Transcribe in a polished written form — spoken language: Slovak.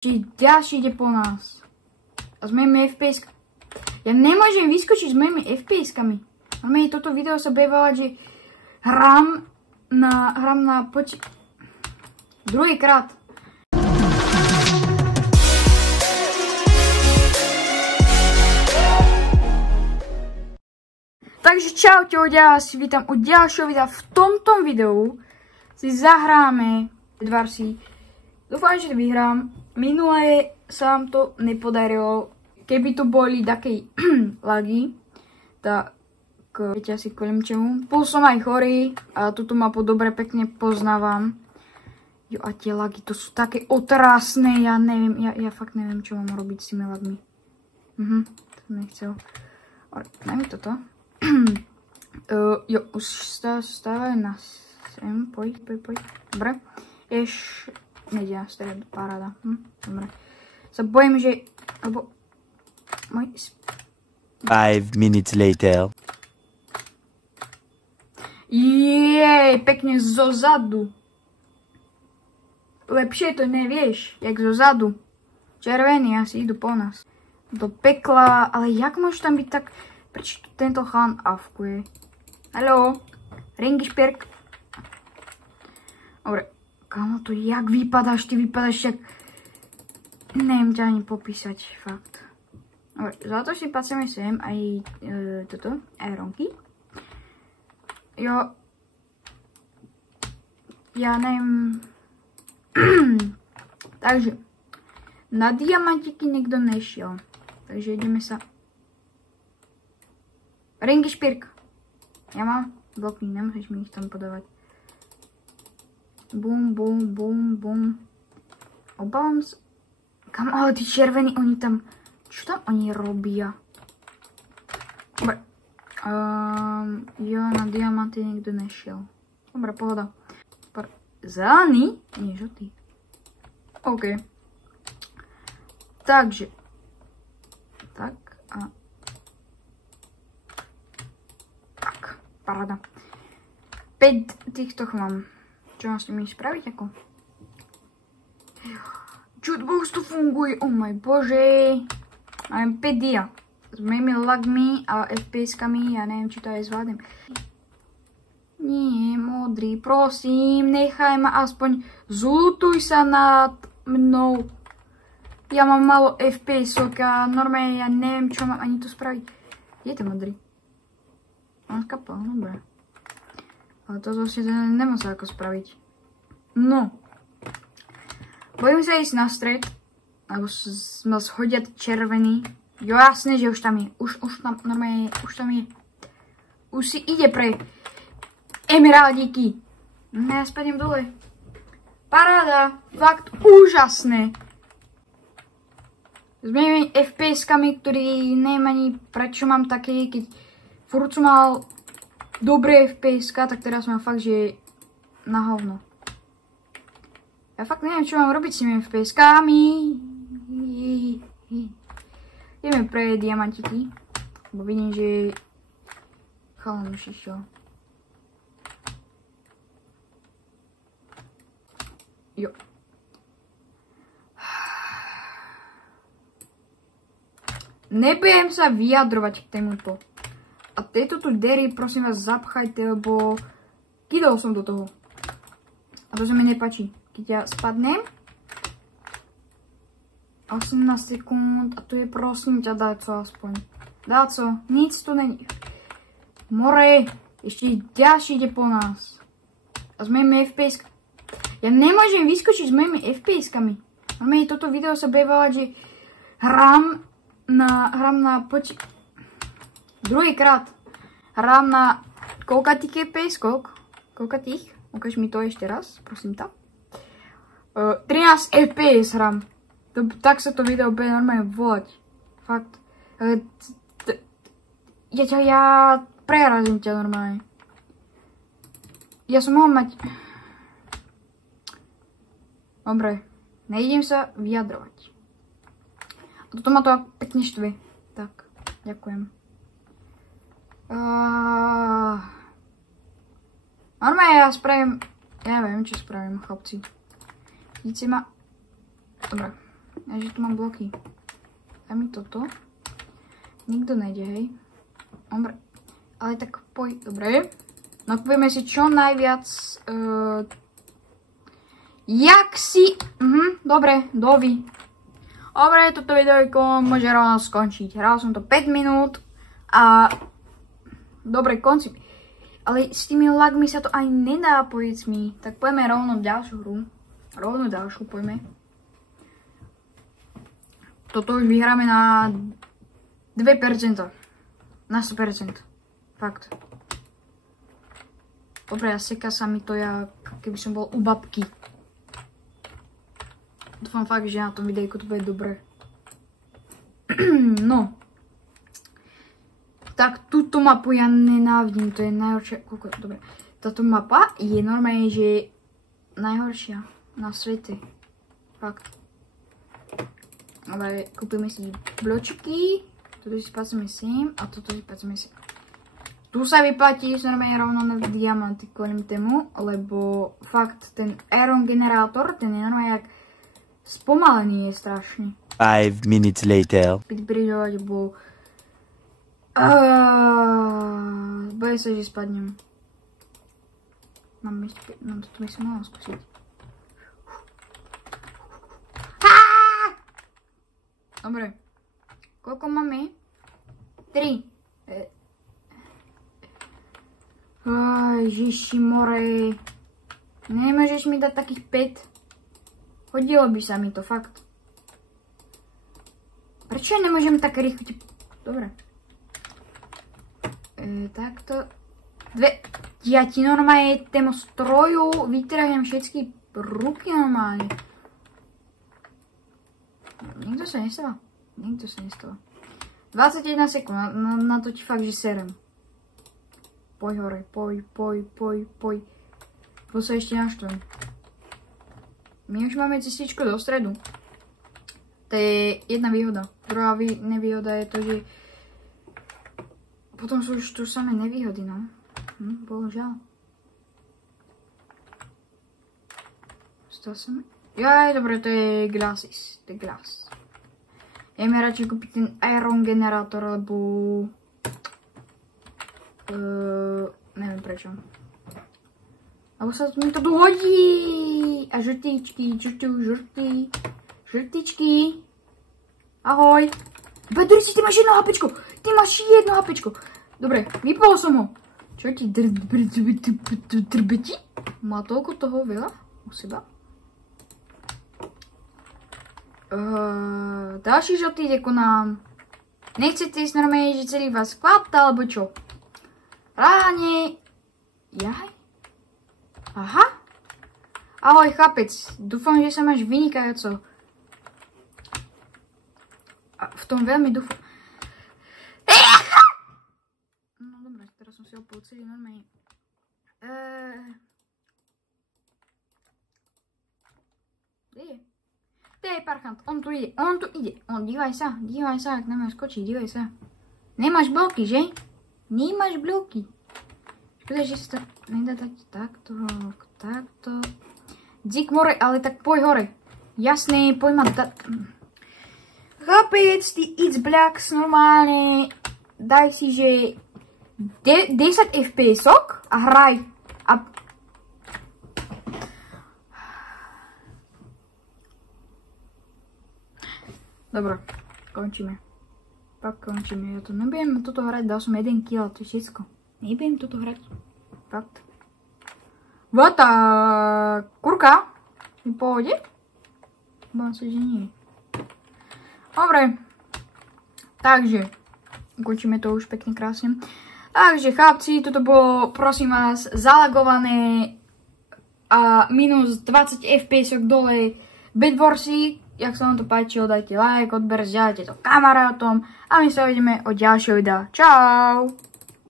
Či ďalší ide po nás. A s mojimi FPS. Ja nemôžem vyskočiť s mojimi FPS-kami. Normálne toto video sa bude volať, že hram na druhýkrát. Takže čaute ľudia, vás vítam u ďalšieho videa. V tomto videu si zahráme Edwarsy. Dúfam, že to vyhrám. Minulé sa vám to nepodarilo. Keby tu boli také lagy, tak viete asi kvôli čemu. Plus som aj chorý a túto mapu dobre pekne poznávam. Jo, a tie lagy to sú také otrasné, ja neviem, ja fakt neviem, čo mám robiť s tými lagmi. To som nechcel. Ale daj mi toto. Jo, už stávaj na sem, poď. Dobre. Nejde na stredu, paráda. Dobre. Sa bojím, že... Lebo... 5 minutes later. Jej, pekne zozadu. Lepšie to nevieš, jak zozadu. Červení asi idú po nás. Do pekla, ale jak môže tam byť tak... Prečo tento chlán avkuje? Haló? Ringišperk? Dobre. Kámo, to jak vypadáš? Ty vypadáš jak... Neviem ťa ani popísať, fakt. Dobre, za to si paceme sem aj toto, aeronky. Jo. Ja neviem... Takže. Na diamantiky nikto nešiel. Takže ideme sa... Ringišpirk. Ja mám bloky, nemusíš mi ich tam podávať. Bum. Obávam sa... Kam, ale tí červení, oni tam... Čo tam oni robia? Dobre. Jo, na diamanty nikto nešiel. Dobre, pohoda. Zelený? Nie, žltý. OK. Takže. Tak a... Paráda. 5 týchto mám. Čo mám s tými spraviť ako? Jukebox to funguje, oh môj bože. Mám 5 dia. S mojimi lagmi a FPS-kami, ja neviem, či to aj zvládnem. Nie, modrý, prosím, nechaj ma aspoň, zlutuj sa nad mnou. Ja mám malo FPS-ok a normálne ja neviem, čo mám ani to spraviť. Je to modrý? On skapal, dobre. Ale toto si nemusí ako spraviť. No. Bojím sa ísť na stred, lebo ma schodia červený. Jo, jasne, že už tam je. Už tam, normálne, už tam je. Už si ide pre emeraldíky. Ja spadnem dole. Paráda, fakt úžasné. S mojimi FPS-kami, ktorý neviem ani prečo mám také, keď furt som mal dobré FPS-ka, tak teraz mám fakt, že na hovno. Ja fakt neviem, čo mám robiť s tými FPS-kami. Ideme pre diamantiky. Bo vidím, že chalan už išiel. Jo. Nebudem sa vyjadrovať k tomuto. A tieto tu dery, prosím vás, zapchajte, lebo kydol som do toho. A to sa mi nepáči. Keď ja spadnem, 18 sekúnd, a tu je, prosím ťa, Dáco aspoň. Dáco, nic tu není. More, ešte ďalší ide po nás. A s mojimi FPS... Ja nemôžem vyskočiť s mojimi FPS-kami. Normálne toto video sa bude volať, že hram na druhýkrát. Hrám na koľkatých FPS, koľkatých? Ukáž mi to ešte raz, prosím ťa. 13 FPS hrám. Tak sa to video bude normálne volať. Fakt. Ja prerazím ťa normálne. Ja som mohol mať... Dobre. Nejdem sa vyjadrovať. Toto ma to pekne štve. Tak, ďakujem. Normálne ja spravím... Ja neviem, čo spravím, chlapci. Vidíte ma? Dobre. A že tu mám bloky. Daj mi toto. Nikto nejde, hej. Dobre. Ale tak dobre. Nakupujeme si čo najviac. Jak si... dobre, dovi. Dobre, toto videojko môže rovno skončiť. Hral som to 5 minút a... Dobre, konci. Ale s tými lagmi sa to aj nedá, povedz mi. Tak poďme rovno ďalšiu hru. Rovno ďalšiu, poďme. Toto už vyhráme na 2%. Na 100%. Fakt. Dobre, a seka sa mi to keby som bol u babky. Dúfam fakt, že na tom videjku to bude dobre. No. Tak túto mapu ja nenávidím, to je najhoršia. Dobre. Táto mapa je normálne, že najhoršia na svete. Fakt. Dobre, kúpime si bločky. Toto si spacíme sem a toto si spacíme sem. Tu sa vyplatí normálne rovno na diamanty kvôli tému, lebo fakt ten Iron generátor, ten je normálne jak spomalený je strašne. 5 minutes later. Pridovať, bo... Bojím sa, že spadnem. Mám toto by som mala skúsiť. Dobre. Koľko máme? 3. Ježiši more. Nemôžeš mi dať takých 5? Hodilo by sa mi to, fakt. Prečo ja nemôžem tak rýchlo? Dobre. Takto. Ja ti normálne tému stroju vytrhnem všetky ruky normálne. Nikto sa nestáva. 21 sekúnd. Na to ti fakt, že serem. Poď hore. Poď. To sa ešte naštvem. My už máme cestičko do stredu. To je jedna výhoda. Druhá nevýhoda je to, že potom sú už tu samé nevýhody, no. Bohužiaľ. Stal sa mi? Jaj, dobre, to je glasses. To je glass. Ja mi radšej kúpiť ten Iron generátor, lebo... neviem prečo. Lebo sa mi to tu hodí. A žrtíčky, žrtičky. Ahoj. Bedrici, ty máš jedno hapečko. Dobre, vypol som ho. Čo ti drbeti? Má toľko toho veľa u seba? Ďalší žltý ide ku nám. Nechcete ísť normálne, že celý vás kvapta, alebo čo? Ráne. Jaj. Aha. Ahoj, chlapec. Dúfam, že sa máš vynikajúco. A v tom veľmi dúfam. No dobré, teraz som si ho celý normálne. Kde je? To je parchant, on tu ide. Dívaj sa, ak na mňa skočí, dívaj sa. Nemáš bloky, že? Nemáš bloky. Škoda, že sa to nedá dať takto. Dzik more, ale tak poď hore. Jasné, poď ma dať. Chlapec, ty X-Blacks, normálne. Daj si, že 10 FPS-ok a hraj. Dobre, končíme. Pak končíme. Ja to nebudem toto hrať, dal som 1 kill, to je všetko. Nebudem toto hrať. Fakt. Vata, kurka. V pohode? Bám sa, že nie. Dobre. Takže, končíme to už pekne krásne. Takže, chlapci, toto bolo, prosím vás, zalagované a minus 20 FPS-ok dole Bedwarsy. Jak sa vám to páčilo, dajte like, odber, zdieľajte to kamarátom a my sa uvidíme od ďalšieho videa. Čau!